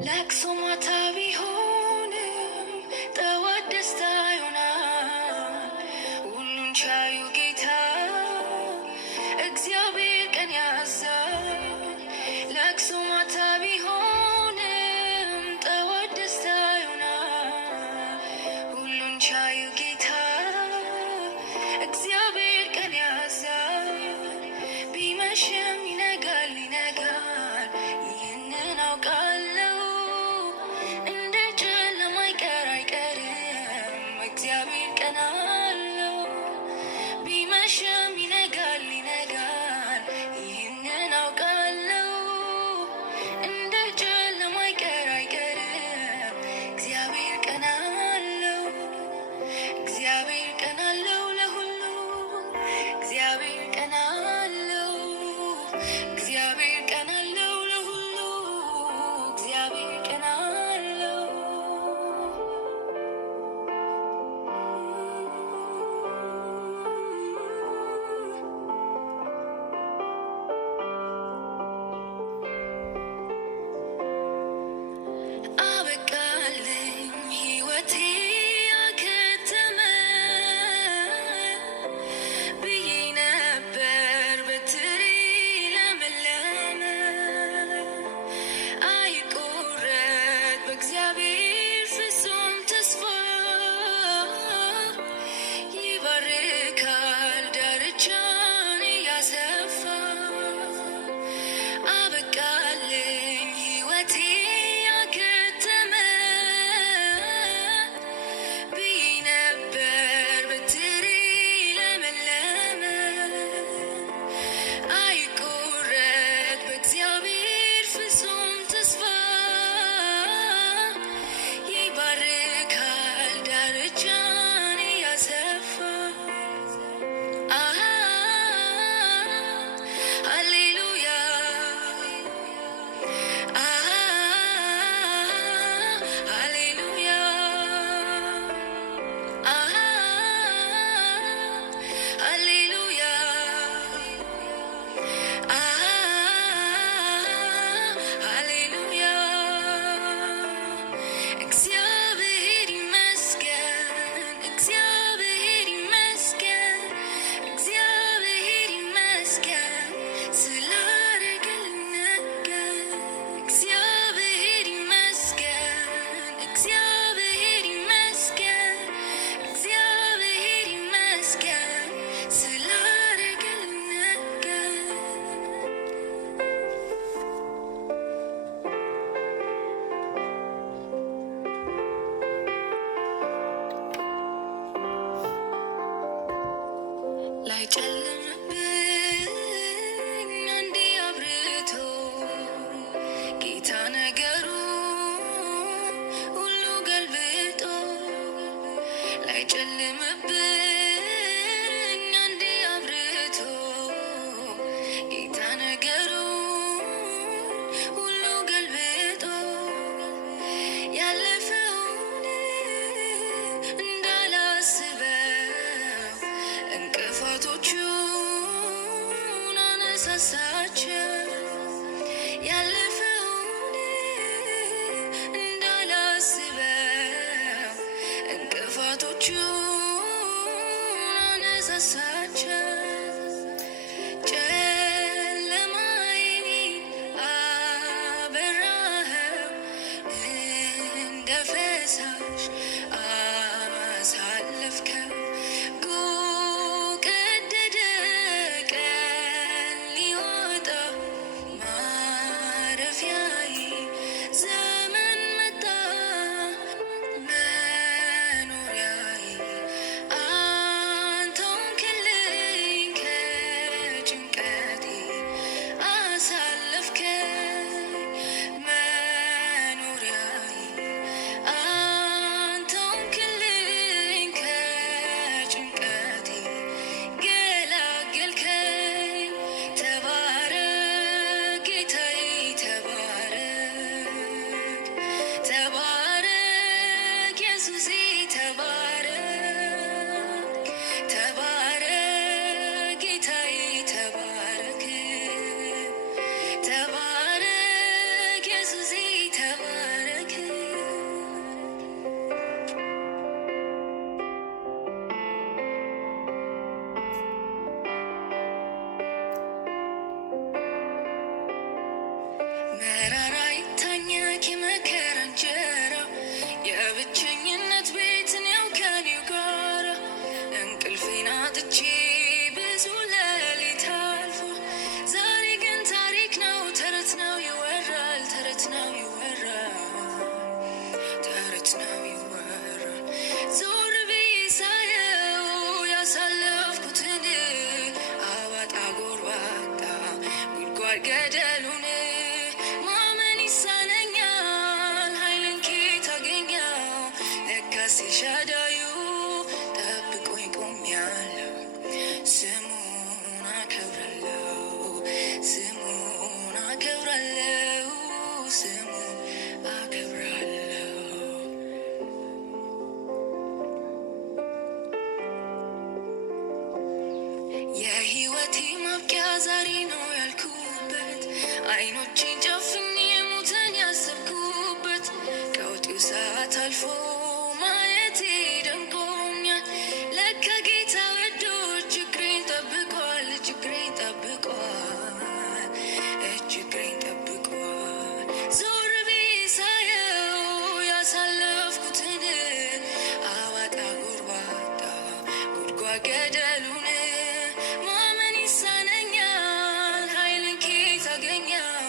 ለቅሶ ማታ ቢሆንም ጠዋት ደስታ ይሆናል። ሁሉን ቻዩ ጌታ እግዚአብሔር ቀን ያዛል። ለቅሶ ማታ ቢሆንም ጠዋት ደስታ ይሆናል። ሁሉን ቻዩ ጌታ እግዚአብሔር ቀን ያዛል። ቢመሽም ይነጋል ይነጋል፣ ይህንን አውቃለሁ። እንደ ጨለማ አይቀር አይቀርም፣ እግዚአብሔር ቀን አለው። ቢመሽም ይነጋል ይነጋል፣ ይህንን አውቃለሁ። እንደ ጨለማ አይቀር አይቀርም፣ እግዚአብሔር ቀን አለው። እግዚአብሔር ቀን አለው ለሁሉ፣ እግዚአብሔር ቀን አለው። እግዚአብሔር ቀን አለው ለሁሉ፣ እግዚአብሔር ቀን አለው። አበቃልኝ ሕይወቴ አከተመ ብዬ ነበር በትሬ ለመለመ። አይቆረጥ በእግዚአብሔር ፍጹም ተስፋ፣ ይባርካል ዳርቻን እያሰፋ። አበቃልኝ ሕይወቴ አከተመ ብዬ ነበር በትሬ ለመለመ። አይቆረጥ በእግዚአብሔር ፍጹም ተስፋ፣ ይባርካል ዳርቻን እያሰፋ። ሃሌሉያ ሃሌሉያ ሃሌሉያ ሃሌሉያ። እግዚአብሔር ይመስገን፣ እግዚአብሔር ይመስገን፣ እግዚአብሔር ይመስገን ስላደረገልኝ ነገር። እግዚአብሔር ይመስገን፣ እግዚአብሔር ይመስገን፣ እግዚአብሔር ይመስገን ስላደረገልኝ ነገር። ላይጨልምብኝ አንዴ አብርቶ ጌታ ነገሩ ሁሉ ገልብጦ። ላይጨልምብኝ አንዴ አብርቶ ጌታ ነገሩ ሁሉ ገልብጦ። ያለፈውን እንዳላስበው እንቅፋቶቹን አነሳሳቸው። ያለፈውን እንዳላስበው እንቅፋቶቹን አነሳሳቸው። ጨለማዬን አበራኸው፣ እንደ ፈሳሽ አሳለፍከው። ቀደደ ቀን ሊወጣ ማረፊያዬ ዘመን መጣ። መኖሪያዬ አንተ ሆንክልኝ አጥቼ ብዙ ሌሊት አልፎ ዛሬ ግን ታሪክ ነው ተረት ነው ይወራል ተረት ነው ይወራል ተረት ነው ይወራል ዞር ብዬ ሳየው ያሳለፍኩትን አባጣ ጎርባጣ ጉድጓድ ገደሉን ማመን ይሳነኛል ኃይልን ኬት አገኘው ለካስ ኤልሻዳዩ ጠብቆኝ ቆሜያለሁ ስሙን አከብራለሁ ስሙን አከብራለሁ ስሙን አከብራለሁ የህይወቴ ማብቂያ ዛሬ ነው ያልኩበት አይኖቼን ጨፍኜ ሞትን ያሰብኩበት ቀውጢው ሰዓት አልፎ ማየቴ ደንቆኛል ለካ ጌታ ወዶ ችግሬን ጠብቋል ችግሬን ጠብቋል ችግሬን ጠብቋል ዞር ብዬ ሳየው ያሳለፍኩትን አባጣ ጎርባጣ ጉድጓድ ገደሉን